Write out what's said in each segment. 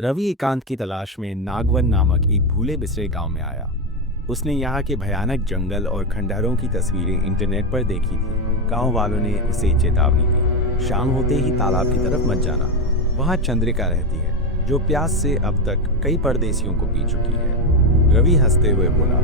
रवि एकांत की तलाश में नागवन नामक एक भूले बिसरे गांव में आया। उसने यहाँ के भयानक जंगल और खंडहरों की तस्वीरें इंटरनेट पर देखी थी। गांव वालों ने उसे चेतावनी दी, शाम होते ही तालाब की तरफ मत जाना। वहाँ चंद्रिका रहती है, जो प्यास से अब तक कई परदेशियों को पी चुकी है। रवि हंसते हुए बोला,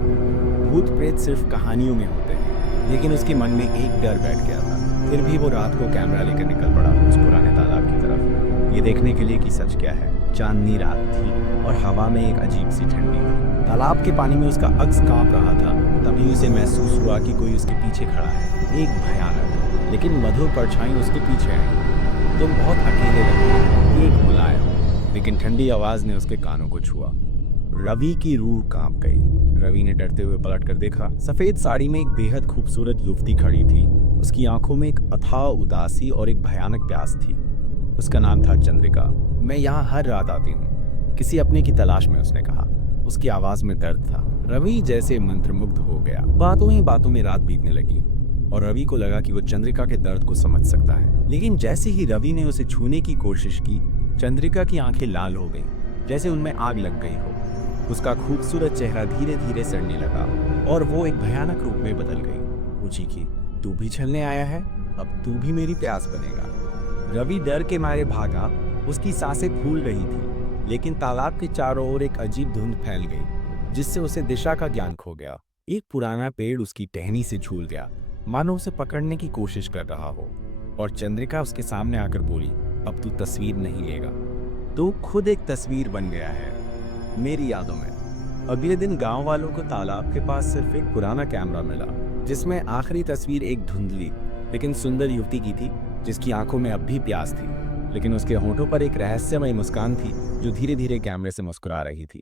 भूत प्रेत सिर्फ कहानियों में होते हैं। लेकिन उसके मन में एक डर बैठ गया था। फिर भी वो रात को कैमरा लेकर निकल पड़ा उस पुराने तालाब की तरफ, ये देखने के लिए कि सच क्या है। चांदनी रात थी और हवा में एक अजीब सी ठंडी थी। तालाब के पानी में उसका अक्स कांप रहा था। तभी उसे महसूस हुआ कि कोई उसके पीछे खड़ा है, एक भयानक लेकिन मधुर परछाई उसके पीछे आई। तुम बहुत अकेले लगे, एक बुलाया, लेकिन ठंडी आवाज ने उसके कानों को छुआ। रवि की रूह कांप गई। रवि ने डरते हुए पलट कर देखा। सफेद साड़ी में एक बेहद खूबसूरत युवती खड़ी थी। उसकी आंखों में एक अथाह उदासी और एक भयानक प्यास थी। उसका नाम था चंद्रिका। मैं यहाँ हर रात आती हूँ, किसी अपने की तलाश में, उसने कहा। उसकी आवाज में दर्द था। रवि जैसे मंत्रमुग्ध हो गया। बातों ही बातों में रात बीतने लगी और रवि को लगा कि वो चंद्रिका के दर्द को समझ सकता है। लेकिन जैसे ही रवि ने उसे छूने की कोशिश की, चंद्रिका की आंखें लाल हो गईं, जैसे उनमें आग लग गई हो। उसका खूबसूरत चेहरा धीरे धीरे सड़ने लगा और वो एक भयानक रूप में बदल गई। वो चीखी, तू भी छलने आया है? अब तू भी मेरी प्यास बनेगा। रवि डर के मारे भागा। उसकी सांसें फूल रही थी, लेकिन तालाब के चारों ओर एक अजीब धुंध फैल गई, जिससे उसे दिशा का ज्ञान खो गया। एक पुराना पेड़ उसकी टहनी से झूल गया, मानो उसे पकड़ने की कोशिश कर रहा हो। और चंद्रिका उसके सामने आकर बोली, अब तू तस्वीर नहीं लेगा, तू खुद एक तस्वीर बन गया है मेरी यादों में। अगले दिन गांव वालों को तालाब के पास सिर्फ एक पुराना कैमरा मिला, जिसमें आखिरी तस्वीर एक धुंधली लेकिन सुंदर युवती की थी, जिसकी आंखों में अब भी प्यास थी, लेकिन उसके होठों पर एक रहस्यमय मुस्कान थी जो धीरे धीरे कैमरे से मुस्कुरा रही थी।